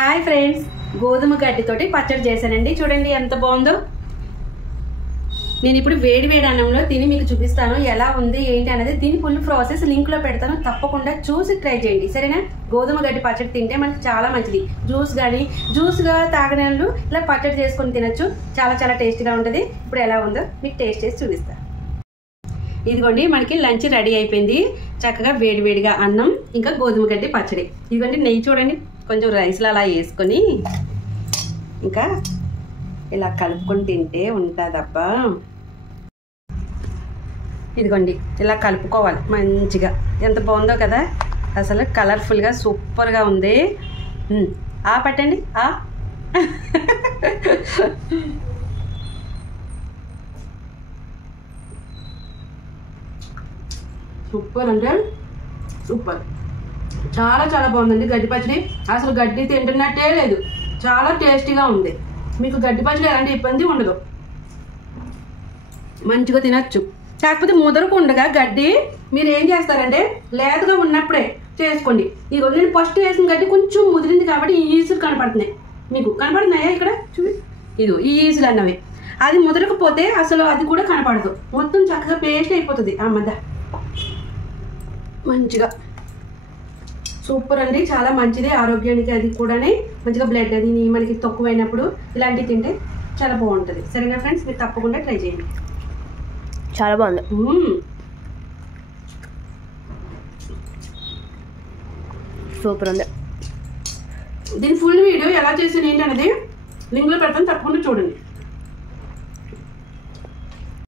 Hi friends, గోధుమ గడ్డితోటి పచ్చడి చేశానండి. చూడండి ఎంత బాగుందో. నేను ఇప్పుడు వేడి వేడి అన్నంలో తిని మీకు చూపిస్తాను ఎలా ఉంది ఏంటి అనేది. దీని ఫుల్ ప్రాసెస్ లింక్ లో పెడతాను, తప్పకుండా చూసి ట్రై చేయండి, సరేనా? గోధుమ గడ్డి పచ్చడి తింటే మనకి చాలా మంచిది. జ్యూస్గా తాగనట్లు ఇలా పచ్చడి చేసుకొని తినచ్చు. చాలా చాలా టేస్టీగా ఉంటుంది. ఇప్పుడు ఎలా ఉందో మీకు టేస్ట్ చేసి చూపిస్తాను. ఇదిగోండి, మనకి లంచ్ రెడీ అయిపోయింది. చక్కగా వేడివేడిగా అన్నం ఇంకా గోధుమ గడ్డి పచ్చడి. ఇదిగోండి నెయ్యి చూడండి, కొంచెం రైస్లో అలా వేసుకొని ఇంకా ఇలా కలుపుకొని తింటే ఉంటుందబ్బా. ఇదిగోండి ఇలా కలుపుకోవాలి మంచిగా. ఎంత బాగుందో కదా, అసలు కలర్ఫుల్గా సూపర్గా ఉంది. పట్టండి సూపర్ అంటే సూపర్, చాలా చాలా బాగుందండి గడ్డి పచ్చడి. అసలు గడ్డి తింటున్నట్టే లేదు, చాలా టేస్టీగా ఉంది. మీకు గడ్డి పచ్చడి ఎలాంటి ఇబ్బంది ఉండదు, మంచిగా తినచ్చు. కాకపోతే ముదరకుండగా గడ్డి మీరు ఏం చేస్తారంటే లేతగా ఉన్నప్పుడే చేసుకోండి. ఇదిగో నేను ఫస్ట్ వేసిన గడ్డి కొంచెం ముదిరింది కాబట్టి ఈ ఈసులు కనపడుతున్నాయి. మీకు కనపడుతున్నాయా ఇక్కడ చూడండి, ఇదిగో ఈ ఈసులు అన్నవి. అది ముదరకపోతే అసలు అది కూడా కనపడదు, మొత్తం చక్కగా పేస్ట్ అయిపోతుంది. మధ్య మంచిగా సూపర్ అండి, చాలా మంచిది ఆరోగ్యానికి. అది కూడా మంచిగా బ్లడ్ అది మనకి తక్కువైనప్పుడు ఇలాంటివి తింటే చాలా బాగుంటుంది. సరేనా ఫ్రెండ్స్, మీరు తప్పకుండా ట్రై చేయండి. చాలా బాగుంది. సూపర్ ఉంది. దీని ఫుల్ వీడియో ఎలా చేసాను ఏంటి అనేది లింక్లో పెడతాను, తప్పకుండా చూడండి.